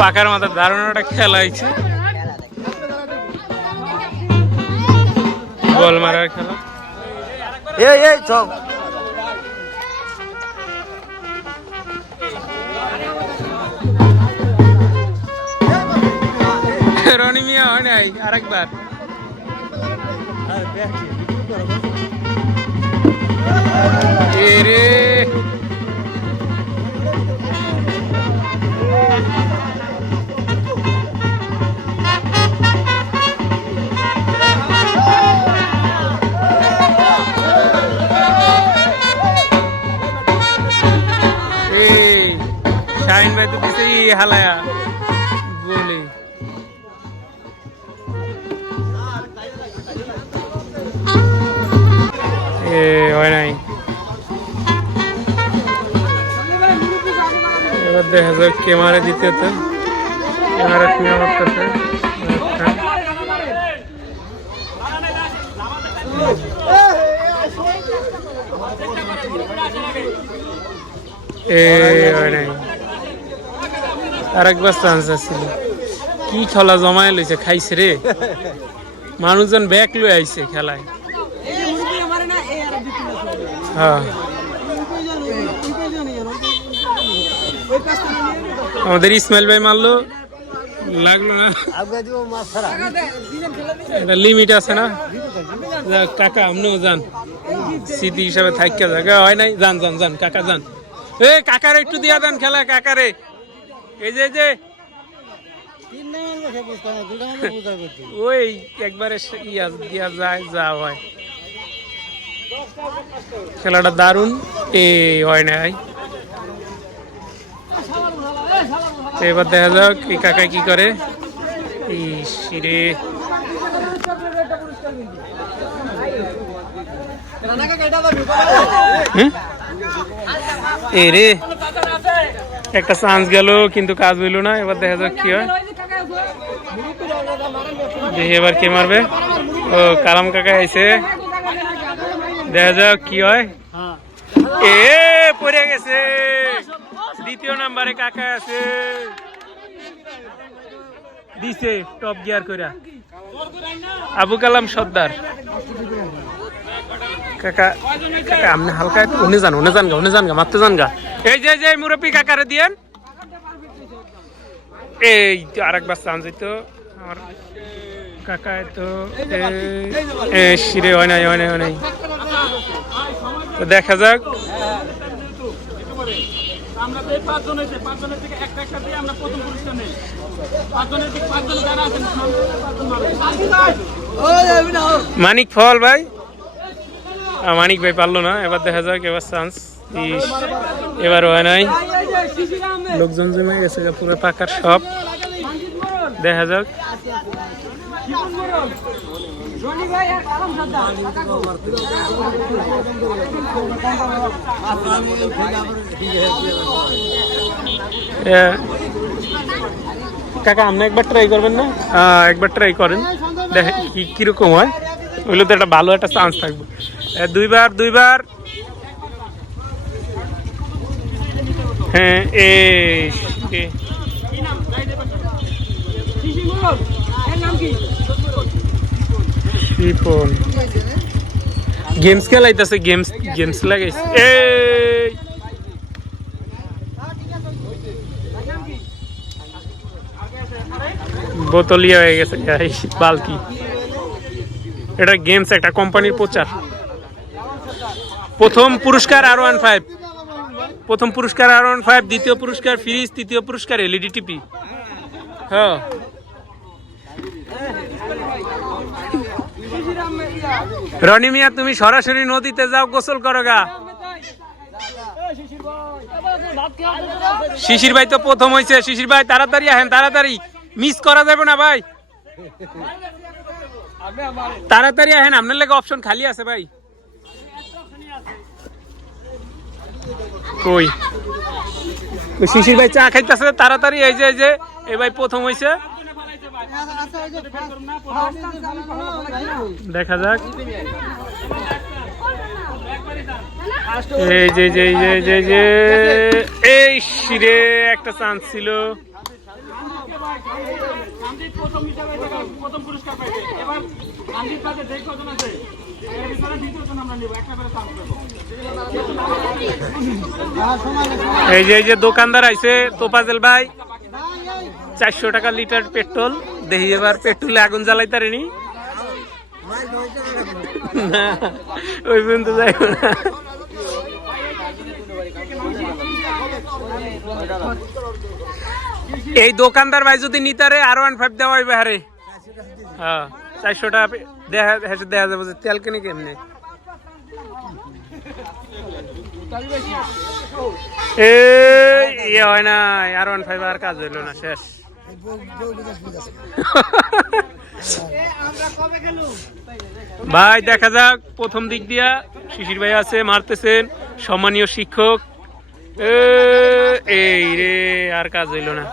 পাকার মাথার দারুণ একটা খেলা হয়েছে, বল মারার খেলা। রনি মিয়া হয় নাই আরেকবার। রে শাহিন ভাই তো দিছে হালায়া বলে। হয় নাই, এবার দেখা যাক কে মারে দ্বিতীয়তে। ক্যামেরা ক্লিয়ার করতেছে। হয় নাই, আরেকবার চান্স আছিল। কি খেলা জমায় লইছে, খাইছে রে মানুষজন ব্যাক লই আইছে খেলায়। হ্যাঁ আমাদের ইসমাইল ভাই মারলো, লাগলো না, একটা লিমিট আছে না। কাকা আপনিও যান, স্মৃতি হিসাবে থাইকা জায়গা হয় নাই। যান যান যান কাকা যান, এ কাকারে একটু দিয়া দেন খেলা কাকারে। এই যে ওই একবারে দিয়া যায় যা হয়। খেলাটা দারুণ, হয় না ভাই। এবার দেখা যাক এই কাকাই কি করে। রে রে একটা চান্স গেল কিন্তু কাজ হইল না। এবার দেখা যাক কি হয়, দেখি এবার কে মারবে। ও কালাম কাকা আইছে, দেখা যাক কি হয়। পড়ে গেছে, দ্বিতীয় নাম্বারে কাকা আছে, দিছে টপ গিয়ার কইরা আবু কালাম সর্দার। কাকা কাকা আপনি হালকা একটু উনি যান গা মারতে যান গা। এই যে মুরব্বী কাকারে দিয়েন। এই আরেকবার চান্স হইতো আমার কাকা। তো শিরে হয় নাই। তো দেখা যাক, মানিক ফল ভাই, মানিক ভাই পারলো না। এবার দেখা যাক, এবার চান্স এবার হয় নাই। লোকজন জমে গেছে পুরো পাকার সব। দেখা যাক কাকা আপনি একবার ট্রাই করবেন না? একবার ট্রাই করেন, দেখেন কিরকম হয়। ওইগুলো তো একটা ভালো একটা চান্স থাকবে। দুইবার হ্যাঁ। গেমস খেলাইতেছে, গেমস লাগাইছে। বোতলিয়া হয়ে গেছে বালতি। এটা গেমস, একটা কোম্পানির প্রচার। প্রথম পুরস্কার R15, প্রথম পুরস্কার R15, দ্বিতীয় পুরস্কার ফ্রিজ, তৃতীয় পুরস্কার LED টিভি। হ্যাঁ রনি মিয়া তুমি সরাসরি নদীতে যাও, গোসল করো গা। শিশির ভাই তো প্রথম হয়েছে। শিশির ভাই তাড়াতাড়ি আহেন, তাড়াতাড়ি মিস করা যাবে না ভাই, তাড়াতাড়ি আহেন, আপনার লাগে অপশন খালি আছে ভাই। কই শিশির ভাই চা খাইতেছে, তাড়াতাড়ি। এই যে এই ভাই প্রথম হয়েছে, দেখা যাক। এই যে এই শিরে একটা চান্স ছিল। এই যে দোকানদার আইছে তোফাজেল ভাই 400 টাকা লিটার পেট্রোল দেখি এবার পেট্রোলে আগুন জ্বালাই তারেনি না ওই পর্যন্ত যাইব না এই দোকানদার ভাই যদি নিতারে R15 দেওয়া হইবে হারে হ্যাঁ 400 টাকা দেখা যাবে যে তেল কিনে কেমনে ইয়ে হয় না R15 আর কাজ হইল না শেষ ভাই দেখা যাক প্রথম দিক দিয়া শিশির ভাই আছে মারতেছেন সম্মানীয় শিক্ষক এই রে আর কাজ হইল না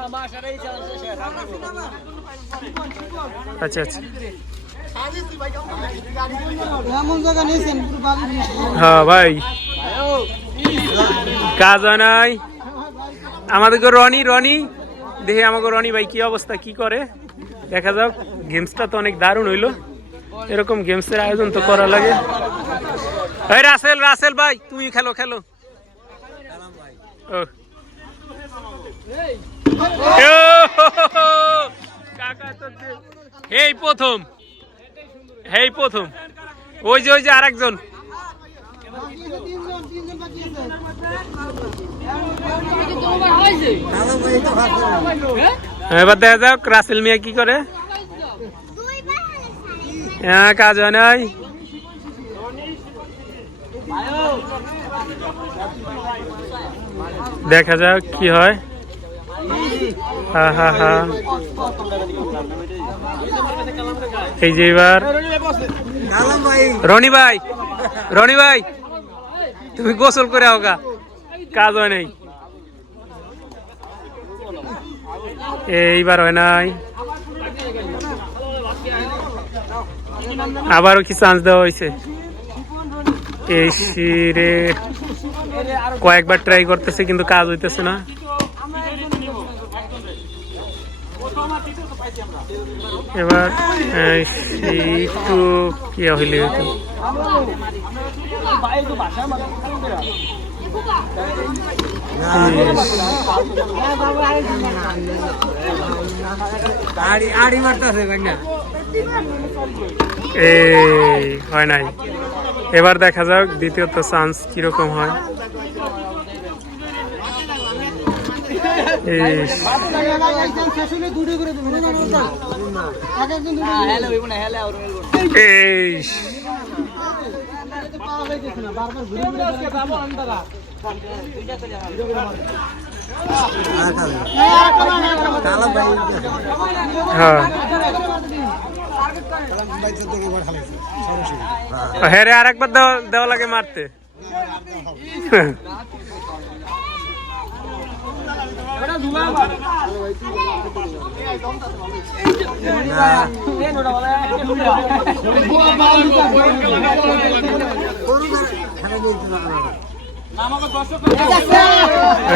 আচ্ছা আচ্ছা হ্যাঁ ভাই কাজ হয় নাই আমাদেরকে রনি দেখে আমাকে রনি ভাই কি অবস্থা কি করে দেখা যাক গেমসটা তো অনেক দারুণ হইলো এরকম গেমসের আয়োজন তো করা লাগে এই রাসেল ভাই তুমি খেলো এই প্রথম ওই যে আরেকজন এবার দেখা যাক রাসেল মিয়া কি করে হ্যাঁ কাজ হয় নাই দেখা যাক কি হয় এই যে এবার রনি ভাই তুমি গোসল করে হোগা কাজ হয় নাই এইবার হয় নাই আবারও কি চান্স দেওয়া হয়েছে এই রে কয়েকবার ট্রাই করতেছে কিন্তু কাজ হইতেছে না এবার একটু কি হইলে এই হয় নাই এবার দেখা যাক দ্বিতীয়ত চান্স কিরকম হয় হ্যাঁ রে আরেকবার দেওয়া লাগে মারতে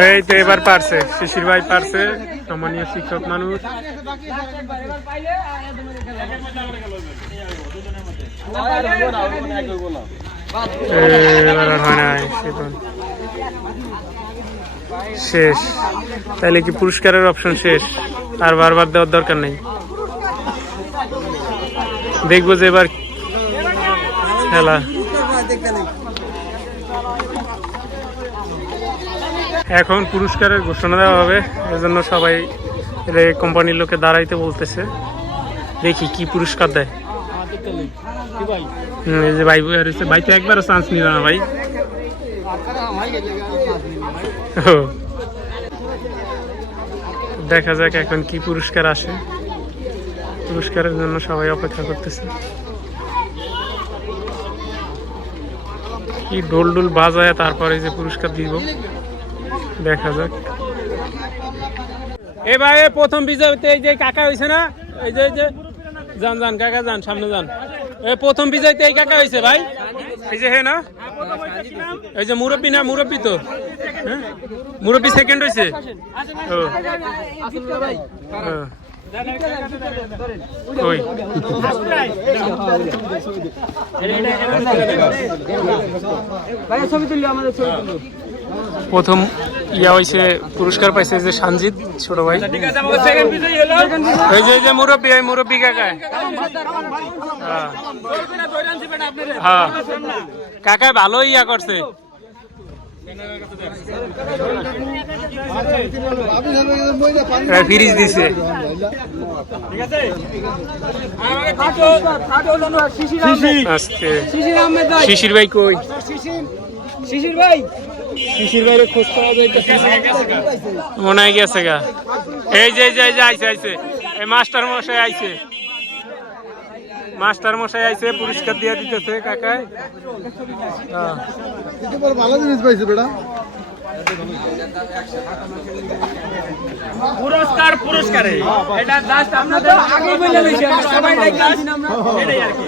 এই তো এবার পারছে শিশির ভাই পারছে সম্মানীয় শিক্ষক মানুষ শেষ তাহলে কি পুরস্কারের অপশন শেষ আর বারবার দেওয়ার দরকার নেই দেখবো যে এবার খেলা এখন পুরস্কারের ঘোষণা দেওয়া হবে এজন্য সবাই কোম্পানির লোকে দাঁড়াইতে বলতেছে দেখি কি পুরস্কার দেয় এই যে ভাই হয়েছে ভাই তো একবারও চান্স নিল না ভাই দেখা যাক এখন কি পুরস্কার আসে পুরস্কারের জন্য সবাই অপেক্ষা করতেছে কি ডোল বাজায় তারপরে যে পুরস্কার দিব দেখা যাক এ ভাই প্রথম বিজয়তে এই যে কাকা হয়েছে না এই যে যান কাকা যান সামনে যান প্রথম বিজয়তে এই কাকা হয়েছে ভাই এই যে হে না এই যে মুরব্বী তো হ্যাঁ মুরব্বী সেকেন্ড হয়েছে কই প্রথম ইয়া হয়েছে পুরস্কার পাইছে যে সঞ্জিত ছোট ভাই এই যে মুরব্বী এই মুরব্বী কাকা হ্যাঁ কাকা ভালো ইয়া করছে ফ্রিজ দিছে শিশির ভাই কই শিশির ভাইরে খোঁজ পাওয়া যাইতেছে মনে হয় গেছে গা এই যে আইছে এই মাস্টার মশাই আইছে পুরস্কার দিয়ে দিতেছে কাকায় ভালো জিনিস পাইছে বেটা পুরস্কারে এটা জাস্ট আপনাদের আগে বলে দিয়েছি সবাই লাইক আছি আমরা এটাই আর কি